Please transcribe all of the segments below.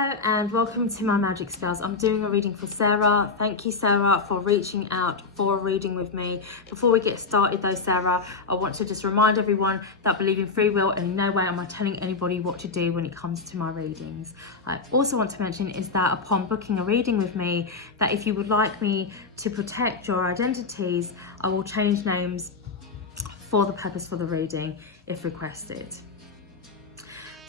Hello and welcome to my magic spells. I'm doing a reading for Sarah. Thank you, Sarah, for reaching out for a reading with me. Before we get started though, Sarah, I want to just remind everyone that I believe in free will and in no way am I telling anybody what to do when it comes to my readings. I also want to mention is that upon booking a reading with me, that if you would like me to protect your identities, I will change names for the purpose for the reading if requested.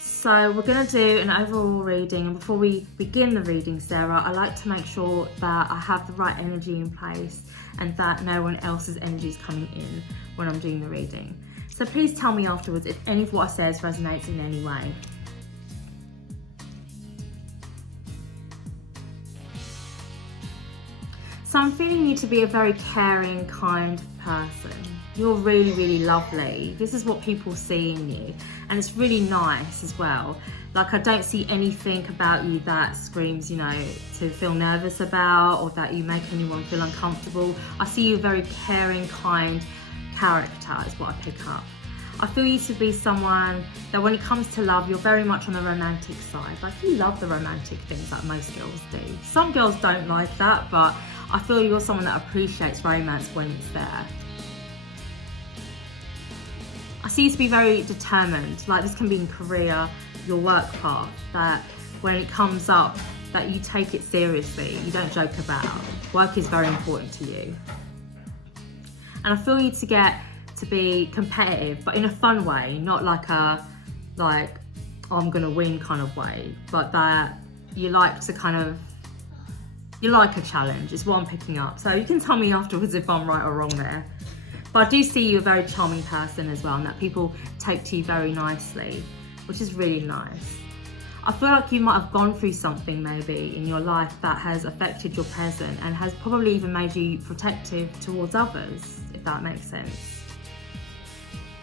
So we're going to do an overall reading, and before we begin the reading, Sarah, I like to make sure that I have the right energy in place and that no one else's energy is coming in when I'm doing the reading. So please tell me afterwards if any of what I say resonates in any way. So I'm feeling you to be a very caring, kind person. You're really, really lovely. This is what people see in you. And it's really nice as well. Like, I don't see anything about you that screams, you know, to feel nervous about or that you make anyone feel uncomfortable. I see you a very caring, kind character is what I pick up. I feel you to be someone that when it comes to love, you're very much on the romantic side. Like, you love the romantic things that most girls do. Some girls don't like that, but I feel you're someone that appreciates romance when it's there. I see you to be very determined, like this can be in career, your work path, that when it comes up, that you take it seriously, you don't joke about. Work is very important to you. And I feel you to get to be competitive, but in a fun way, not like a, I'm gonna win kind of way, but that you like to kind of, you like a challenge, is what I'm picking up. So you can tell me afterwards if I'm right or wrong there. But I do see you a very charming person as well, and that people take to you very nicely, which is really nice. I feel like you might have gone through something maybe in your life that has affected your present and has probably even made you protective towards others, if that makes sense.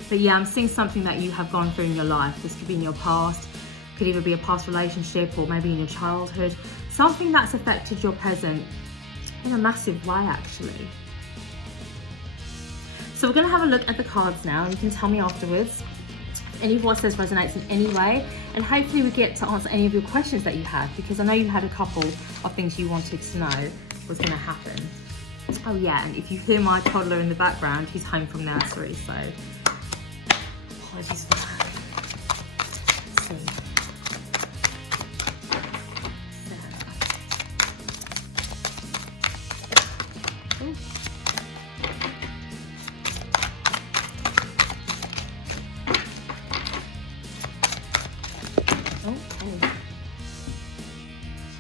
But yeah, I'm seeing something that you have gone through in your life. This could be in your past, could either be a past relationship or maybe in your childhood. Something that's affected your present in a massive way, actually. So we're going to have a look at the cards now, and you can tell me afterwards if any of what says resonates in any way, and hopefully we get to answer any of your questions that you had, because I know you had a couple of things you wanted to know was going to happen. Oh yeah, and if you hear my toddler in the background, he's home from nursery, so apologies for that. Let's see.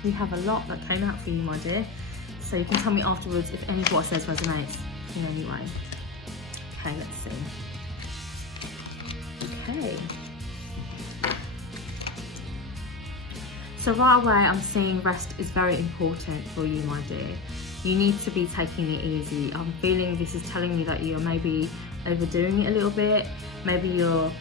We have a lot that came out for you, my dear. So you can tell me afterwards if any of what says resonates in any way. Okay, let's see. Okay. So right away, I'm seeing rest is very important for you, my dear. You need to be taking it easy. I'm feeling this is telling me that you're maybe overdoing it a little bit. Maybe you're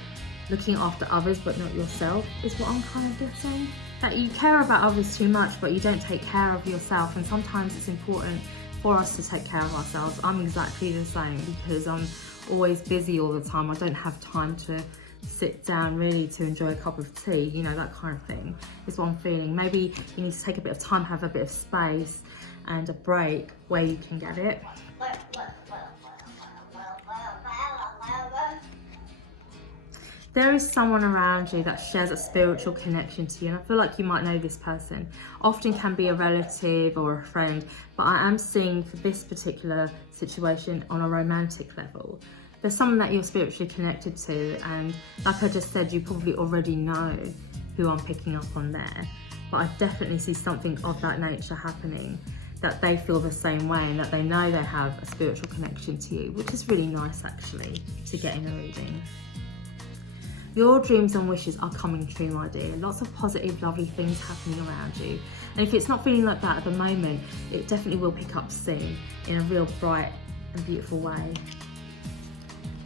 looking after others but not yourself, is what I'm kind of guessing. That you care about others too much but you don't take care of yourself, and sometimes it's important for us to take care of ourselves. I'm exactly the same because I'm always busy all the time. I don't have time to sit down really to enjoy a cup of tea, you know, that kind of thing is what I'm feeling. Maybe you need to take a bit of time, have a bit of space and a break where you can get it. There is someone around you that shares a spiritual connection to you, and I feel like you might know this person. Often can be a relative or a friend, but I am seeing for this particular situation on a romantic level. There's someone that you're spiritually connected to, and like I just said, you probably already know who I'm picking up on there, but I definitely see something of that nature happening, that they feel the same way and that they know they have a spiritual connection to you, which is really nice actually to get in a reading. Your dreams and wishes are coming true, my dear. Lots of positive, lovely things happening around you. And if it's not feeling like that at the moment, it definitely will pick up soon in a real bright and beautiful way.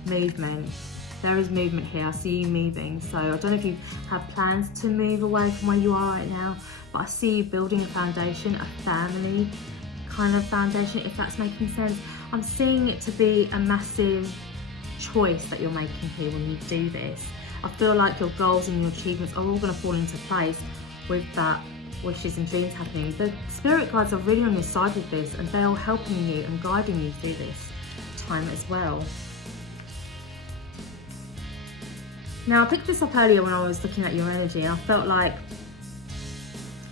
Movement. There is movement here. I see you moving. So I don't know if you have plans to move away from where you are right now, but I see you building a foundation, a family kind of foundation, if that's making sense. I'm seeing it to be a massive choice that you're making here when you do this. I feel like your goals and your achievements are all going to fall into place with that wishes and dreams happening. The spirit guides are really on your side with this, and they are helping you and guiding you through this time as well. Now, I picked this up earlier when I was looking at your energy, and I felt like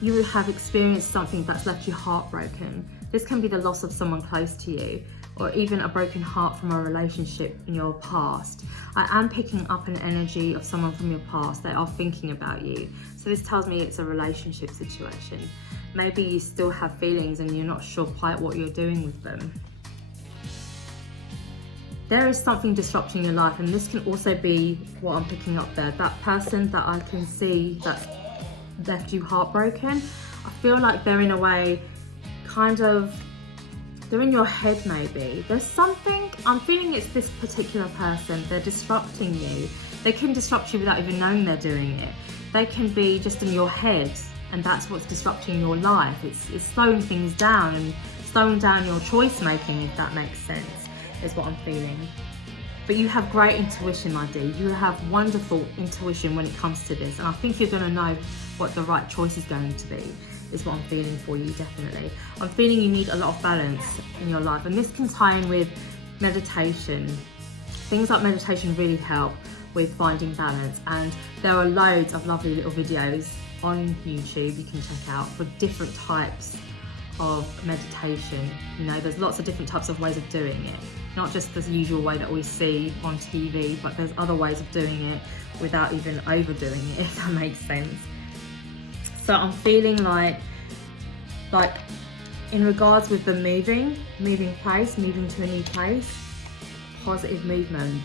you would have experienced something that's left you heartbroken. This can be the loss of someone close to you, or even a broken heart from a relationship in your past. I am picking up an energy of someone from your past. They are thinking about you. So this tells me it's a relationship situation. Maybe you still have feelings and you're not sure quite what you're doing with them. There is something disrupting your life, and this can also be what I'm picking up there. That person that I can see that's left you heartbroken, I feel like they're in a way they're in your head maybe. There's something, I'm feeling it's this particular person, they're disrupting you. They can disrupt you without even knowing they're doing it. They can be just in your head, and that's what's disrupting your life. It's slowing things down and slowing down your choice making, if that makes sense, is what I'm feeling. But you have great intuition, my dear. You have wonderful intuition when it comes to this, and I think you're going to know what the right choice is going to be, is what I'm feeling for you, definitely. I'm feeling you need a lot of balance in your life, and this can tie in with meditation. Things like meditation really help with finding balance, and there are loads of lovely little videos on YouTube you can check out for different types of meditation. You know, there's lots of different types of ways of doing it, not just the usual way that we see on TV, but there's other ways of doing it without even overdoing it, if that makes sense. So I'm feeling like in regards with the moving place, moving to a new place, positive movement.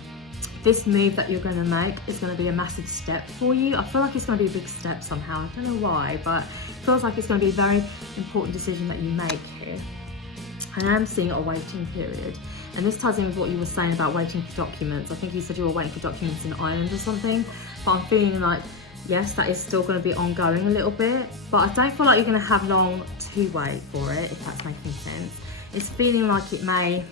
This move that you're going to make is going to be a massive step for you. I feel like it's going to be a big step somehow. I don't know why, but it feels like it's going to be a very important decision that you make here. And I am seeing a waiting period. And this ties in with what you were saying about waiting for documents. I think you said you were waiting for documents in Ireland or something, but I'm feeling like, yes, that is still going to be ongoing a little bit, but I don't feel like you're going to have long to wait for it, if that's making sense. It's feeling like it may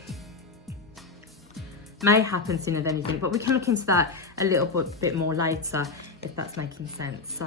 happen sooner than you think, but we can look into that a little bit more later, if that's making sense. So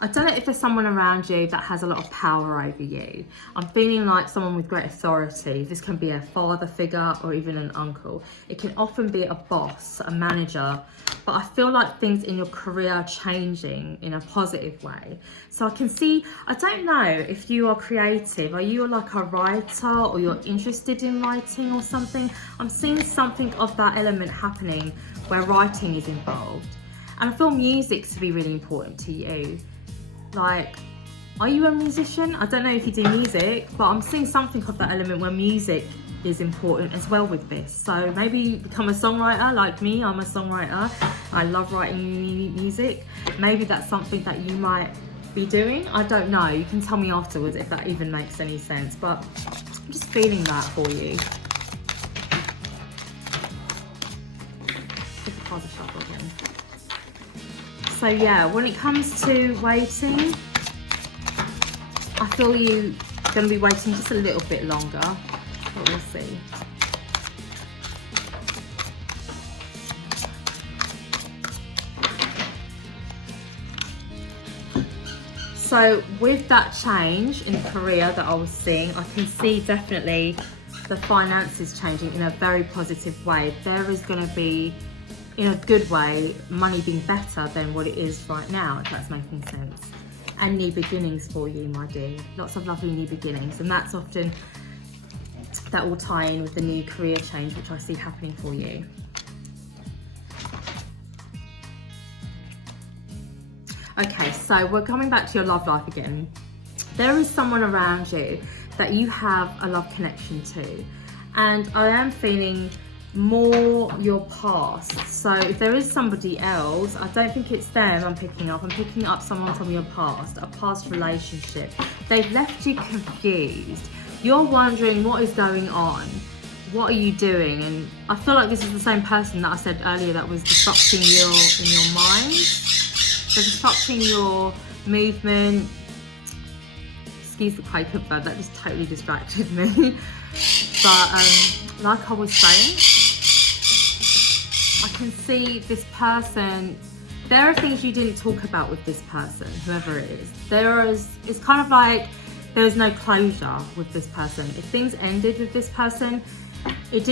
I don't know if there's someone around you that has a lot of power over you. I'm feeling like someone with great authority. This can be a father figure or even an uncle. It can often be a boss, a manager, but I feel like things in your career are changing in a positive way. So I can see, I don't know if you are creative. Are you like a writer, or you're interested in writing or something? I'm seeing something of that element happening where writing is involved. And I feel music to be really important to you. Like, are you a musician? I don't know if you do music, but I'm seeing something of that element where music is important as well with this. So maybe become a songwriter like me. I'm a songwriter. I love writing music. Maybe that's something that you might be doing. I don't know. You can tell me afterwards if that even makes any sense, but I'm just feeling that for you. So yeah, when it comes to waiting, I feel you're going to be waiting just a little bit longer, but we'll see. So with that change in career that I was seeing, I can see definitely the finances changing in a very positive way. There is going to be, in a good way, money being better than what it is right now, if that's making sense. And new beginnings for you, my dear. Lots of lovely new beginnings, and that's often, that will tie in with the new career change, which I see happening for you. Okay, so we're coming back to your love life again. There is someone around you that you have a love connection to, and I am feeling more your past. So if there is somebody else, I don't think it's them I'm picking up someone from your past, a past relationship. They've left you confused. You're wondering what is going on, what are you doing? And I feel like this is the same person that I said earlier that was disrupting in your mind. So disrupting your movement. Excuse the Quaker bird, that just totally distracted me. But like I was saying, I can see this person there are things you didn't talk about with this person, whoever it is. It's kind of like there's no closure with this person. If things ended with this person, it's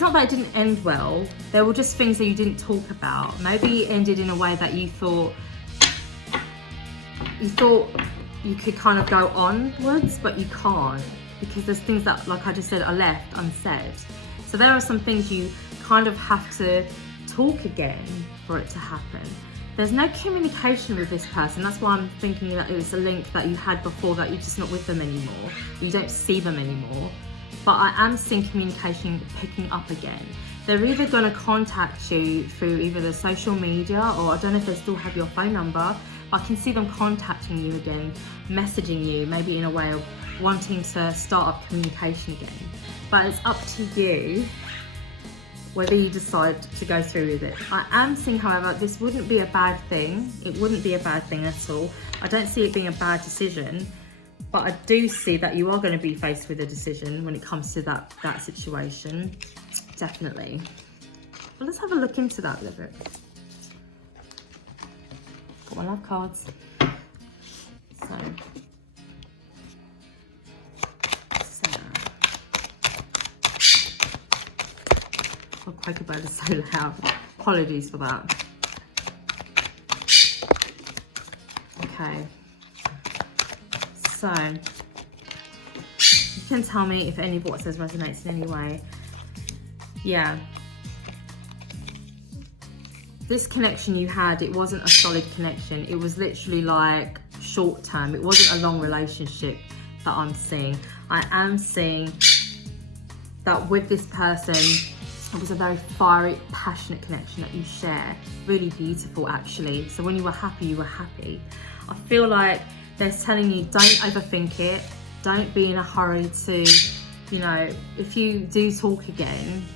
not that it didn't end well. There were just things that you didn't talk about. Maybe it ended in a way that you thought you could kind of go onwards, but you can't, because there's things that, like I just said, are left unsaid. So there are some things you kind of have to talk again for it to happen. There's no communication with this person. That's why I'm thinking that it was a link that you had before, that you're just not with them anymore. You don't see them anymore. But I am seeing communication picking up again. They're either going to contact you through either the social media, or I don't know if they still have your phone number. I can see them contacting you again, messaging you, maybe in a way of wanting to start up communication again. But it's up to you whether you decide to go through with it. I am seeing, however, this wouldn't be a bad thing. It wouldn't be a bad thing at all. I don't see it being a bad decision, but I do see that you are going to be faced with a decision when it comes to that situation. Definitely. But let's have a look into that a little bit. Got my love cards. So, Sara. Oh, Quaker Bird is so loud. Apologies for that. Okay. So, you can tell me if any of what says resonates in any way. Yeah. This connection you had, it wasn't a solid connection. It was literally like short term. It wasn't a long relationship that I'm seeing. I am seeing that with this person, it was a very fiery, passionate connection that you share. Really beautiful, actually. So when you were happy, you were happy. I feel like they're telling you, don't overthink it. Don't be in a hurry to, you know, if you do talk again,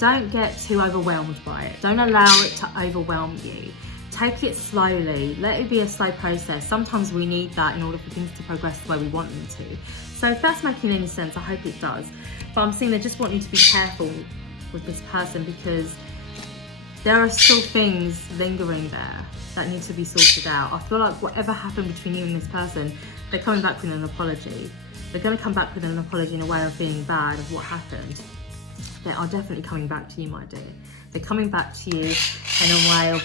don't get too overwhelmed by it. Don't allow it to overwhelm you. Take it slowly. Let it be a slow process. Sometimes we need that in order for things to progress the way we want them to. So if that's making any sense, I hope it does. But I'm seeing they just want you to be careful with this person, because there are still things lingering there that need to be sorted out. I feel like whatever happened between you and this person, they're coming back with an apology. They're going to come back with an apology in a way of feeling bad of what happened. They are definitely coming back to you, my dear. They're coming back to you in a way of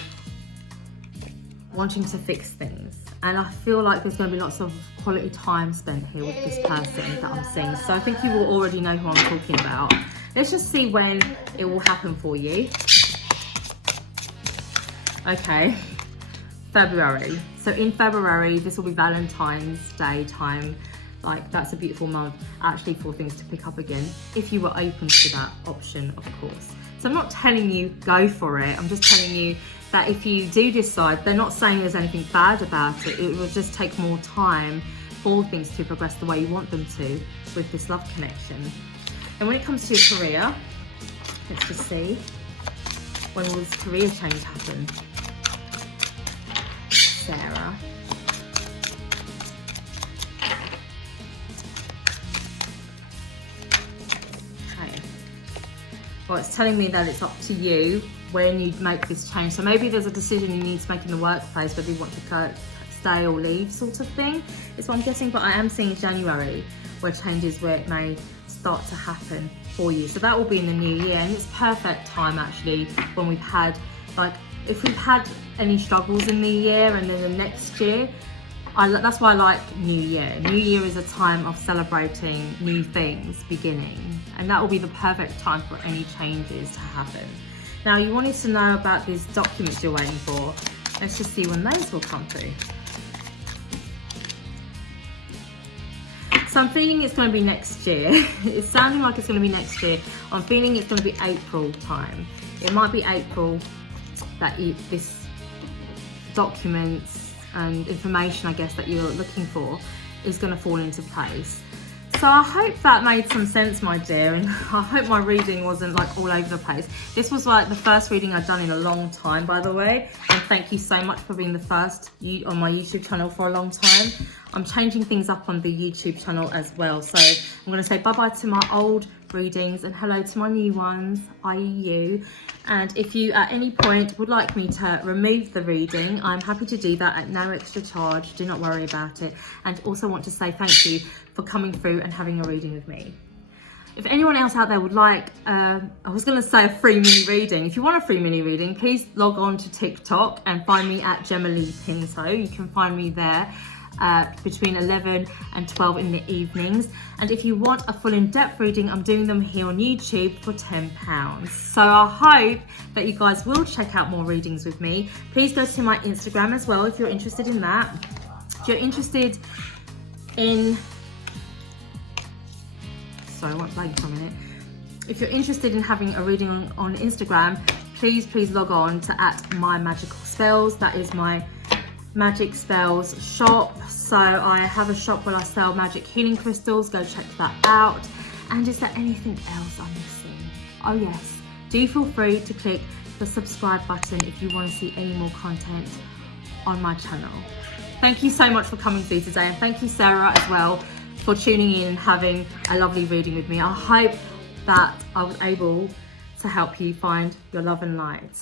wanting to fix things. And I feel like there's going to be lots of quality time spent here with this person that I'm seeing. So I think you will already know who I'm talking about. Let's just see when it will happen for you. Okay, February. So in February, this will be Valentine's Day time. Like, that's a beautiful month actually for things to pick up again, if you were open to that option, of course. So I'm not telling you go for it. I'm just telling you that if you do decide, they're not saying there's anything bad about it. It will just take more time for things to progress the way you want them to with this love connection. And when it comes to your career, let's just see, when will this career change happen? Sara. Well, it's telling me that it's up to you when you make this change. So maybe there's a decision you need to make in the workplace, whether you want to stay or leave, sort of thing. It's what I'm guessing, but I am seeing January where changes where it may start to happen for you. So that will be in the new year, and it's perfect time actually when we've had, like, if we've had any struggles in the year and then the next year, that's why I like New Year. New Year is a time of celebrating new things beginning, and that will be the perfect time for any changes to happen. Now, you wanted to know about these documents you're waiting for. Let's just see when those will come through. So I'm feeling it's going to be next year. It's sounding like it's going to be next year. I'm feeling it's going to be April time. It might be April that this documents and information, I guess, that you're looking for is going to fall into place. So I hope that made some sense, my dear, and I hope my reading wasn't like all over the place. This was like the first reading I've done in a long time, by the way, and thank you so much for being the first on my YouTube channel for a long time. I'm changing things up on the YouTube channel as well, so I'm going to say bye-bye to my old readings, and hello to my new ones, i.e. you. And if you at any point would like me to remove the reading, I'm happy to do that at no extra charge. Do not worry about it. And also want to say thank you for coming through and having a reading with me. If anyone else out there would like, I was going to say a free mini reading. If you want a free mini reading, please log on to TikTok and find me at Gemma Lee Pinto. You can find me there between 11 and 12 in the evenings. And if you want a full in-depth reading, I'm doing them here on YouTube for £10. So I hope that you guys will check out more readings with me. Please go to my Instagram as well if you're interested in that. If you're interested in... Sorry, I went blank for a minute. If you're interested in having a reading on Instagram, please log on to @myMagicalSpells. That is my magic spells shop. So I have a shop where I sell magic healing crystals. Go check that out. And is there anything else I'm missing? Oh yes, do feel free to click the subscribe button if you want to see any more content on my channel. Thank you so much for coming through today, and thank you, Sarah, as well, for tuning in and having a lovely reading with me. I hope that I was able to help you find your love and light.